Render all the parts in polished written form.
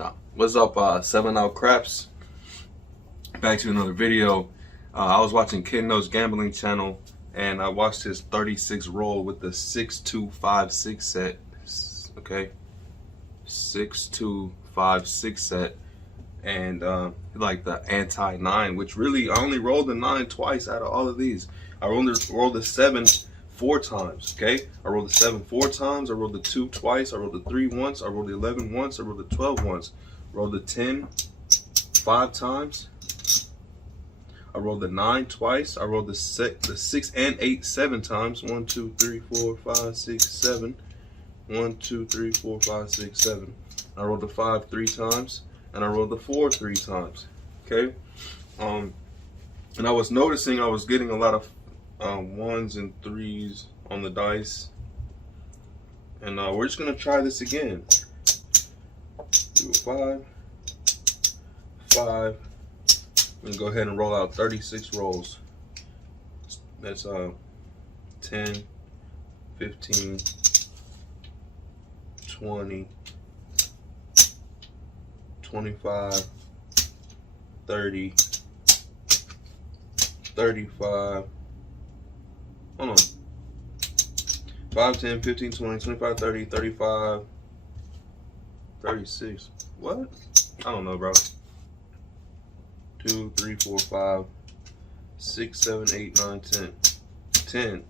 No. What's up, 7 Out Craps? Back to another video. I was watching Kid Knows Gambling channel, and I watched his 36 roll with the 6256 set. Okay, 6256 set, and like the anti-9, which really I only rolled the 9 twice out of all of these. I rolled the 7 4 times. Okay, I rolled the 7 4 times. I rolled the 2 twice. I rolled the 3 once. I rolled the 11 once. I rolled the 12 once. Rolled the 10 5 times. I rolled the 9 twice. I rolled the 6 and 8 7 times. 1 2 3 4 5 6 7. 1 2 3 4 5 6 7. I rolled the 5 3 times, and I rolled the 4 3 times. Okay, and I was noticing I was getting a lot of 1s and 3s on the dice, and we're just gonna try this again. Do a 5 5. I'm gonna go ahead and roll out 36 rolls. That's 10 15 20 25 30 35. Hold on. 5 10 15 20 25 30 35 36. What? I don't know, bro. 2 3 4 5 6 7 8 9 10 10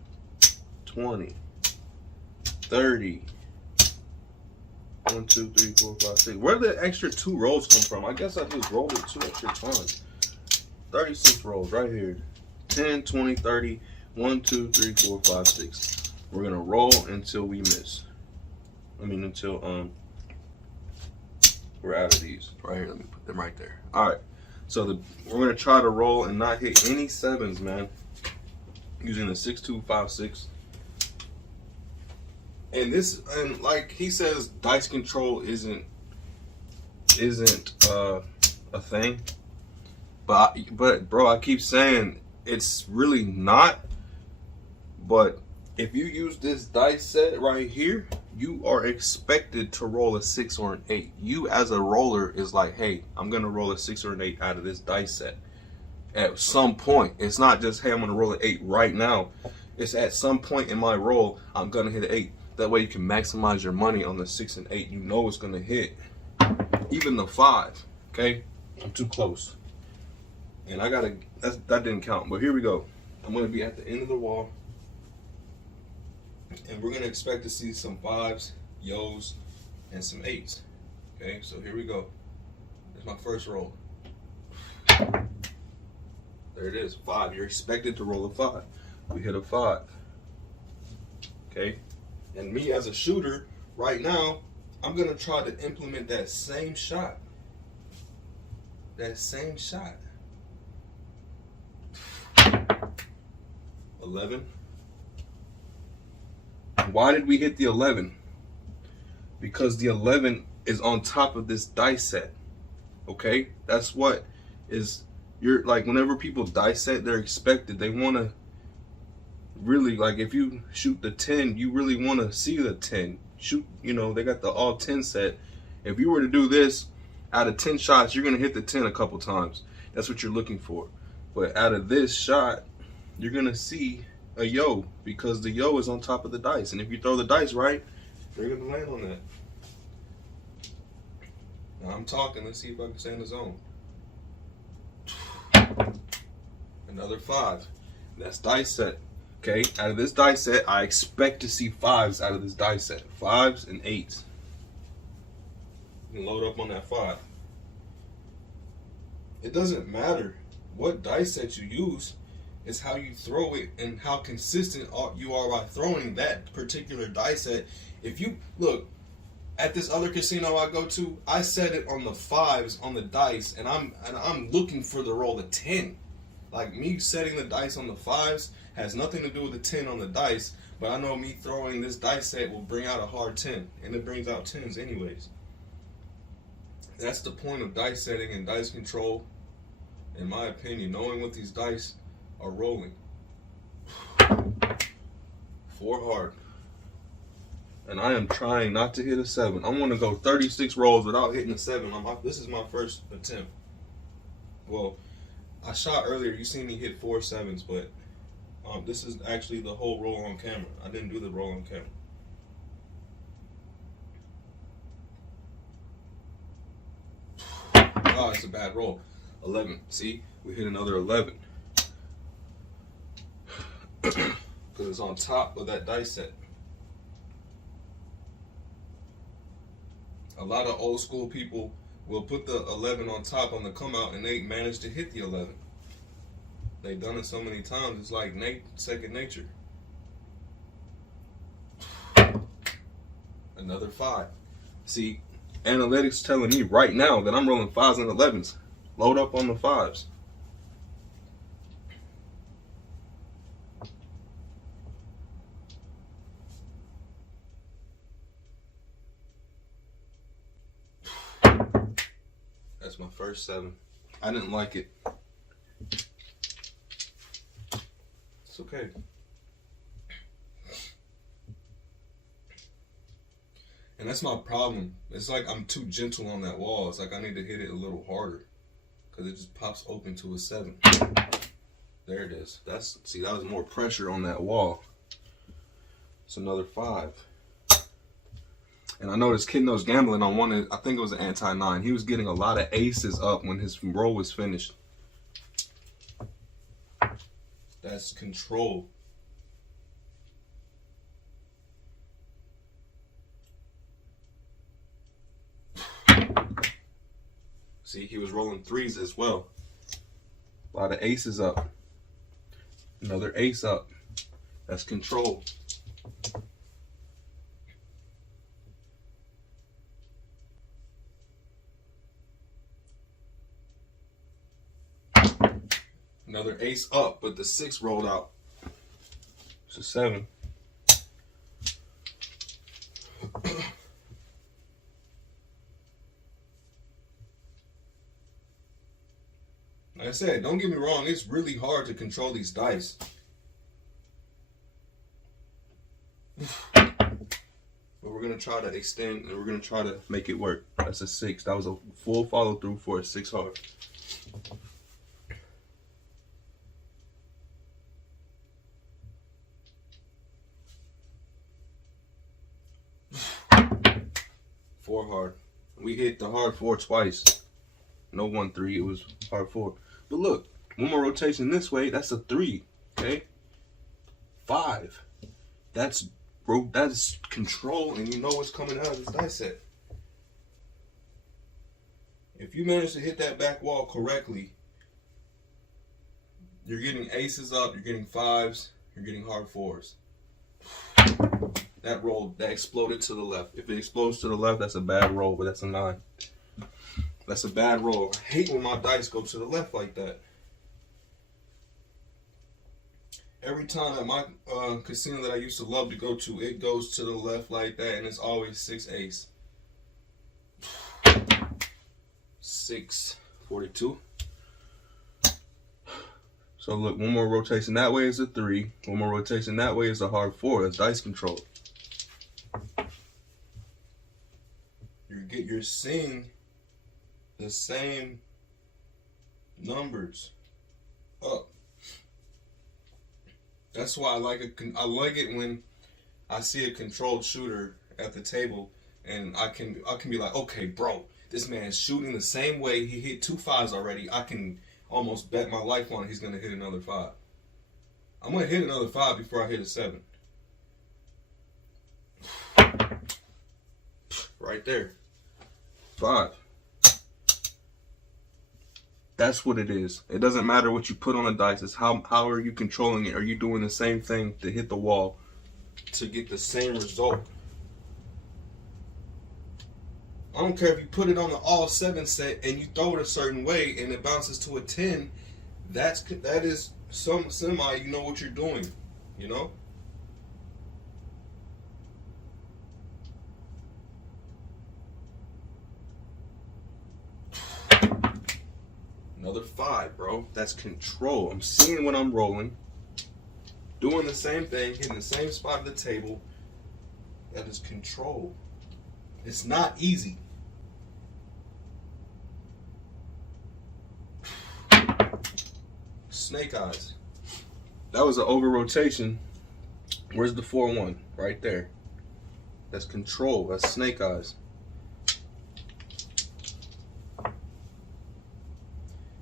20 30. 1 2 3 4 5 6. Where did the extra 2 rolls come from? I guess I just rolled it 2 extra times. 36 rolls right here. 10 20 30. 1 2 3 4 5 6. We're gonna roll until we miss. I mean, until we're out of these. Right here. Let me put them right there. All right. So we're gonna try to roll and not hit any 7s, man. Using the 6256. And this, and like he says, dice control isn't a thing. But bro, I keep saying it's really not. But if you use this dice set right here, you are expected to roll a 6 or an 8. You as a roller is like, hey, I'm gonna roll a 6 or an 8 out of this dice set at some point. It's not just, hey, I'm gonna roll an 8 right now. It's at some point in my roll, I'm gonna hit an 8. That way you can maximize your money on the 6 and 8. You know it's gonna hit. Even the 5. Okay, I'm too close, and I gotta. That didn't count. But here we go. I'm gonna be at the end of the wall, and we're gonna expect to see some 5s, yos, and some 8s. Okay, so here we go. That's my first roll. There it is, 5. You're expected to roll a 5. We hit a 5. Okay, and me as a shooter right now, I'm gonna try to implement that same shot. That same shot. 11. Why did we hit the 11? Because the 11 is on top of this dice set. Okay, that's what is. You're like, whenever people dice set, they're expected. They want to really, like, if you shoot the 10, you really want to see the 10. Shoot, you know, they got the all 10 set. If you were to do this, out of 10 shots, you're gonna hit the 10 a couple times. That's what you're looking for. But out of this shot, you're gonna see a yo, because the yo is on top of the dice, and if you throw the dice right, they're gonna land on that. Now I'm talking. Let's see if I can stay in the zone. Another 5. That's dice set. Okay, out of this dice set, I expect to see 5s out of this dice set. 5s and 8s. You can load up on that 5. It doesn't matter what dice set you use. It's how you throw it and how consistent you are by throwing that particular dice set. If you look at this other casino I go to, I set it on the 5s on the dice, and I'm looking for the roll of 10. Like, me setting the dice on the 5s has nothing to do with the 10 on the dice, but I know me throwing this dice set will bring out a hard 10, and it brings out 10s anyways. That's the point of dice setting and dice control, in my opinion, knowing what these dice are rolling. 4 hard. And I am trying not to hit a 7. I want to go 36 rolls without hitting a 7. This is my first attempt. Well, I shot earlier. You seen me hit 4 7s, but this is actually the whole roll on camera. I didn't do the roll on camera. Oh, it's a bad roll. 11. See, we hit another 11. Because it's on top of that dice set. A lot of old school people will put the 11 on top on the come out and they manage to hit the 11. They've done it so many times, it's like second nature. Another 5. See, analytics telling me right now that I'm rolling 5s and 11s. Load up on the 5s. That's my first 7. I didn't like it. It's okay. And that's my problem. It's like I'm too gentle on that wall. It's like I need to hit it a little harder because it just pops open to a 7. There it is. See, that was more pressure on that wall. It's another 5. And I noticed Kid Knows Gambling on one, I think it was an anti-9. He was getting a lot of aces up when his roll was finished. That's control. See, he was rolling 3s as well. A lot of aces up. Another ace up. That's control. Another ace up, but the 6 rolled out. It's a 7. Like I said, don't get me wrong, it's really hard to control these dice. But we're going to try to extend and we're going to try to make it work. That's a 6. That was a full follow through for a 6 hard. Four hard. We hit the hard 4 twice. No 1-3. It was hard 4. But look, one more rotation this way. That's a 3. Okay. 5. That's control, and you know what's coming out of this dice set. If you manage to hit that back wall correctly, you're getting aces up. You're getting 5s. You're getting hard 4s. That roll, that exploded to the left. If it explodes to the left, that's a bad roll, but that's a 9. That's a bad roll. I hate when my dice go to the left like that. Every time at my casino that I used to love to go to, it goes to the left like that, and it's always 6 ace. 642. So look, one more rotation that way is a 3. One more rotation that way is a hard 4. That's dice control. You're seeing the same numbers up. That's why I like it when I see a controlled shooter at the table, and I can be like, okay, bro, this man's shooting the same way. He hit 2 5s already. I can almost bet my life on it. He's gonna hit another 5. I'm gonna hit another 5 before I hit a 7. Right there. 5. That's what it is. It doesn't matter what you put on the dice. It's how are you controlling it? Are you doing the same thing to hit the wall to get the same result? I don't care if you put it on the all 7 set and you throw it a certain way and it bounces to a 10. That is some semi. You know what you're doing. You know. Another 5, bro. That's control. I'm seeing when I'm rolling, doing the same thing, hitting the same spot at the table, That is control. It's not easy. Snake eyes. That was an over rotation. Where's the 4-1? Right there. That's control. That's snake eyes.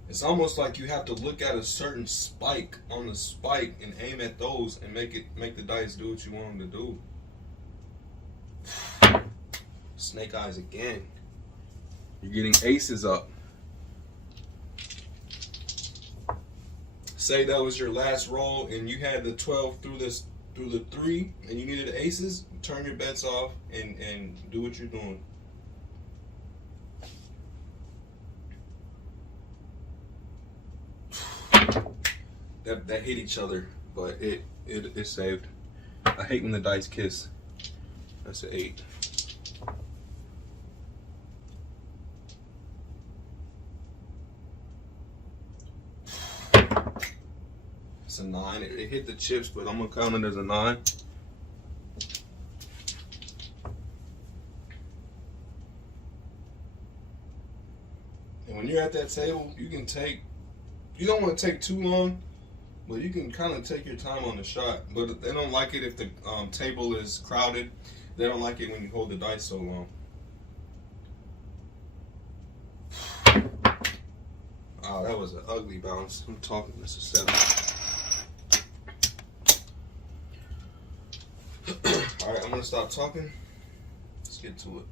It's almost like you have to look at a certain spike on the spike and aim at those and make the dice do what you want them to do. Snake eyes again. You're getting aces up. Say that was your last roll and you had the 12 through the 3 and you needed the aces. Turn your bets off and do what you're doing. That hit each other, but it saved. I hate when the dice kiss. That's an 8. It's a 9. It hit the chips, but I'm gonna count it as a 9. And when you're at that table, you don't want to take too long, but you can kind of take your time on the shot. But they don't like it if the table is crowded. They don't like it when you hold the dice so long. Oh, that was an ugly bounce. I'm talking. This is 7. All right, I'm gonna stop talking. Let's get to it.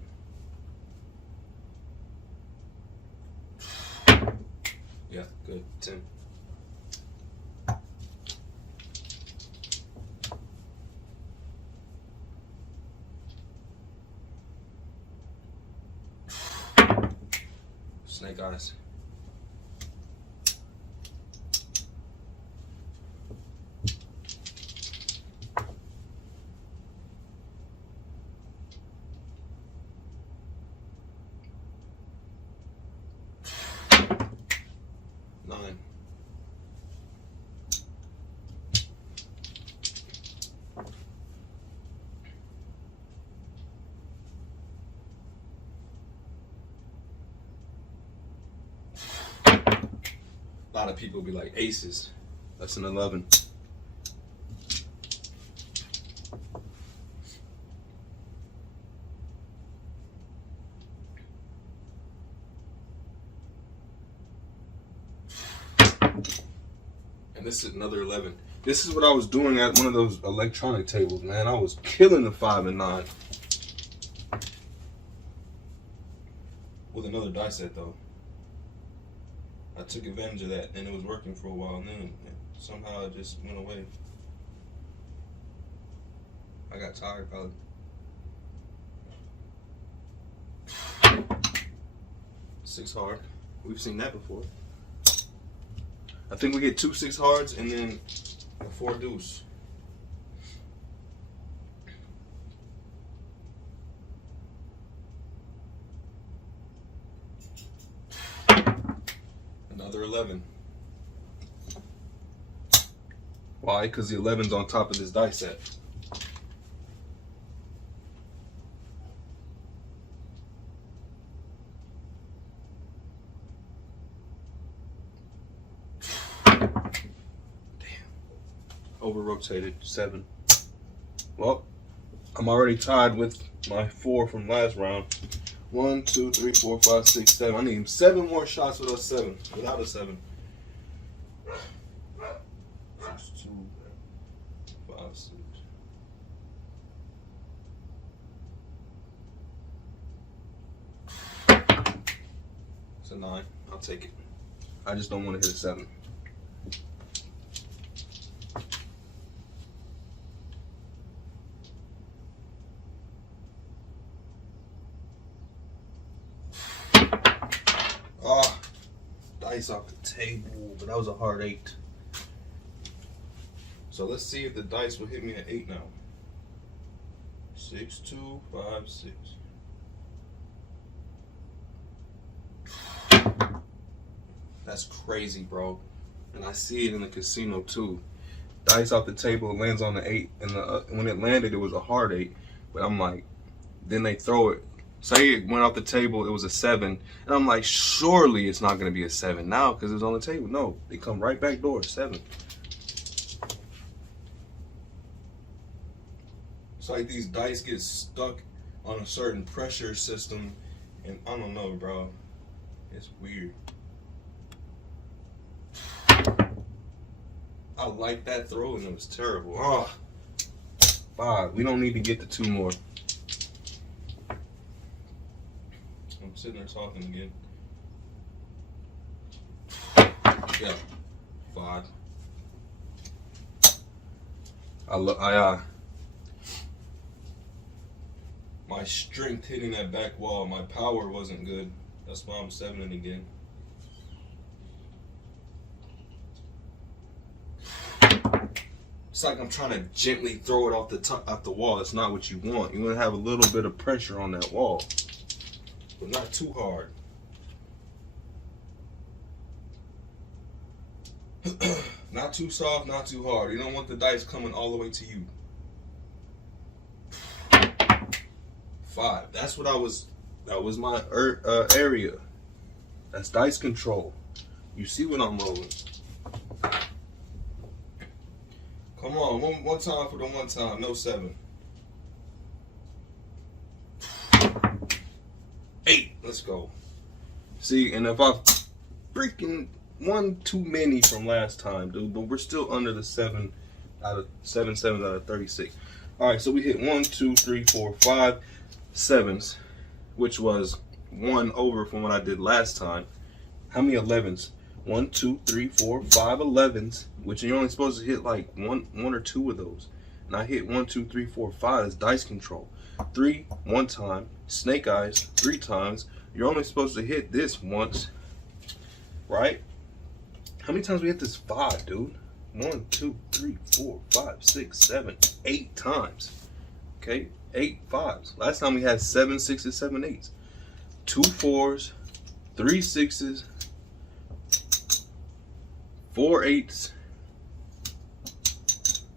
Yeah, good. 10. Snake eyes. A lot of people be like aces. That's an 11. And this is another 11. This is what I was doing at one of those electronic tables, man. I was killing the 5 and 9. With another die set though. I took advantage of that and it was working for a while, and then somehow it just went away. I got tired probably. Six hard. We've seen that before. I think we get 2 6 hards and then a 4 deuce. Another 11. Why? Because the 11's on top of this die set. Over rotated 7. Well, I'm already tied with my 4 from last round. 1, 2, 3, 4, 5, 6, 7. I need 7 more shots with a 7. Without a 7. 6, 2, 5, 6. It's a 9. I'll take it. I just don't want to hit a 7. Dice off the table, but that was a hard 8. So let's see if the dice will hit me at 8 now. 6, 2, 5, 6. That's crazy, bro. And I see it in the casino too. Dice off the table, it lands on the 8, and when it landed, it was a hard 8. But I'm like, then they throw it. Say it went off the table, it was a 7, and I'm like, surely it's not gonna be a 7 now because it was on the table. No, they come right back door, 7. It's like these dice get stuck on a certain pressure system, and I don't know, bro. It's weird. I like that throw, and it was terrible. Oh, 5. We don't need to get to 2 more. I'm sitting there talking again. Yeah, 5. My strength hitting that back wall, my power wasn't good. That's why I'm 7ing again. It's like I'm trying to gently throw it off the wall. It's not what you want. You want to have a little bit of pressure on that wall, but not too hard. Not too soft, not too hard. You don't want the dice coming all the way to you. 5. That's what I was. That was my area. That's dice control. You see what I'm rolling. Come on, one time for the one time. No 7. 8. Let's go. See, and if I freaking 1 too many from last time, dude, but we're still under the 7 out of 7 sevens out of 36. All right, so we hit 1, 2, 3, 4, 5 7s, which was 1 over from what I did last time. How many 11s? 1, 2, 3, 4, 5 11s, which you're only supposed to hit like one or 2 of those. And I hit 1, 2, 3, 4, 5. That's dice control. 3 1 time. Snake eyes 3 times. You're only supposed to hit this once, right? How many times we hit this 5, dude? 1, 2, 3, 4, 5, 6, 7, 8 times. Okay, 8 5s. Last time we had 7 6s, 7 8s. 2 4s, 3 6s, 4 8s,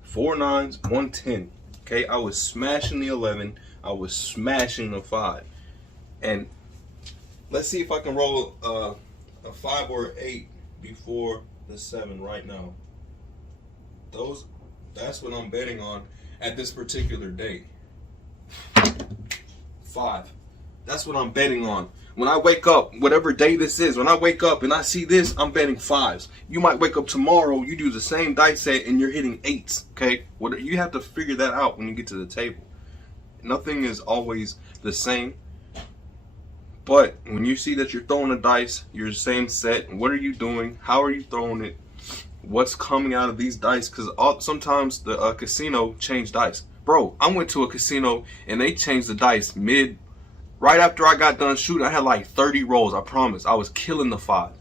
4 9s, 1 10. Okay, I was smashing the 11. I was smashing the 5. And let's see if I can roll a 5 or 8 before the 7 right now. That's what I'm betting on at this particular day. 5. That's what I'm betting on. When I wake up, whatever day this is, when I wake up and I see this, I'm betting 5s. You might wake up tomorrow, you do the same dice set, and you're hitting 8s. Okay, you have to figure that out when you get to the table. Nothing is always the same. But when you see that you're throwing a dice, your same set, what are you doing? How are you throwing it? What's coming out of these dice? Because sometimes the casino change dice. Bro, I went to a casino and they changed the dice right after I got done shooting. I had like 30 rolls. I promise. I was killing the 5.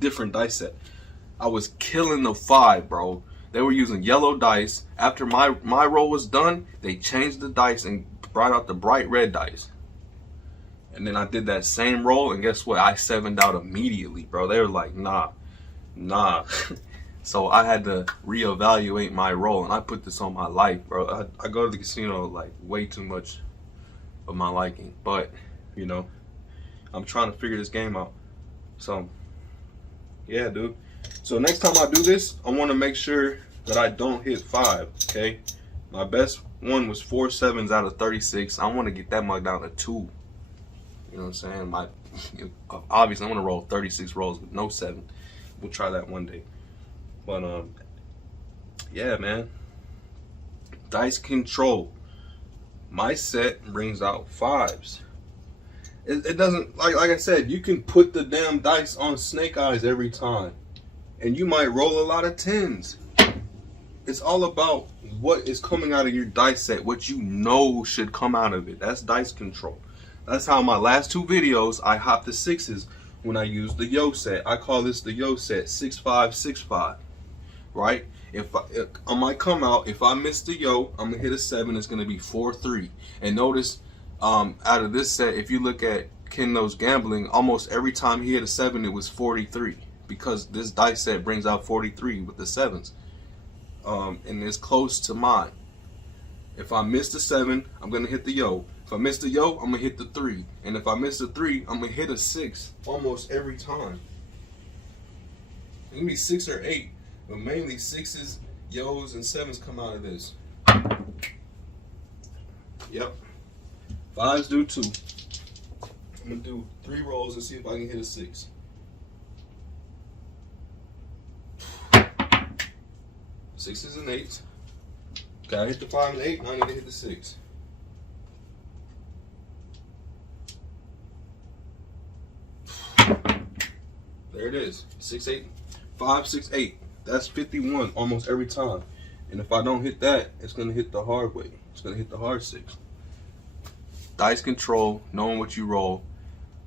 Different dice set. I was killing the 5, bro. They were using yellow dice. After my roll was done, they changed the dice and brought out the bright red dice. And then I did that same roll, and guess what? I 7'd out immediately, bro. They were like, nah. So I had to reevaluate my role, and I put this on my life, bro. I go to the casino like way too much of my liking, but you know, I'm trying to figure this game out. So yeah, dude. So next time I do this, I want to make sure that I don't hit 5. Okay, my best one was 4 7s out of 36. I want to get that mug down to 2. You know what I'm saying? Obviously, I want to roll 36 rolls with no 7. We'll try that one day. But yeah, man. Dice control. My set brings out 5s. It doesn't, like I said, you can put the damn dice on snake eyes every time, and you might roll a lot of 10s. It's all about what is coming out of your dice set, what you know should come out of it. That's dice control. That's how my last 2 videos, I hopped the 6s when I used the yo set. I call this the yo set, 6-5-6-5, right? If I might come out, if I miss the yo, I'm gonna hit a 7. It's gonna be 4-3. And notice, out of this set, if you look at Ken Knows Gambling, almost every time he hit a 7, it was 43, because this dice set brings out 43 with the 7s, and it's close to mine. If I miss the 7, I'm gonna hit the yo. If I miss the yo, I'm gonna hit the 3. And if I miss the 3, I'm gonna hit a 6 almost every time. It can be 6 or 8, but mainly 6s, yos, and 7s come out of this. Yep. 5s do too. I'm gonna do 3 rolls and see if I can hit a 6. Sixes and 8s. Okay, I hit the 5 and 8, now I need to hit the 6. There it is. 6, 8, 5, 6, 8. That's 51 almost every time. And if I don't hit that, it's gonna hit the hard way. It's gonna hit the hard 6. Dice control, knowing what you roll,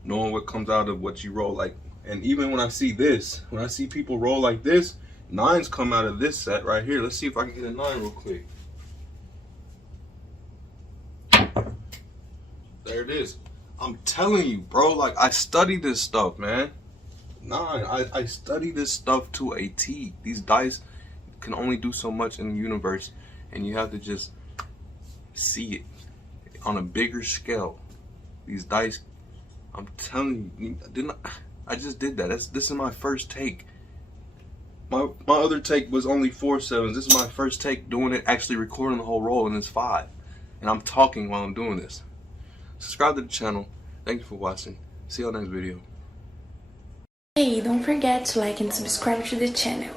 knowing what comes out of what you roll. Like, and even when I see this, when I see people roll like this, 9s come out of this set right here. Let's see if I can get a 9 real quick. There it is. I'm telling you, bro, like, I study this stuff, man. 9, I study this stuff to a T. These dice can only do so much in the universe, and you have to just see it on a bigger scale. These dice, I'm telling you, I just did that. This is my first take. My other take was only 4 7s. This is my first take doing it, actually recording the whole roll, and it's 5. And I'm talking while I'm doing this. Subscribe to the channel. Thank you for watching. See you on the next video. Hey, don't forget to like and subscribe to the channel.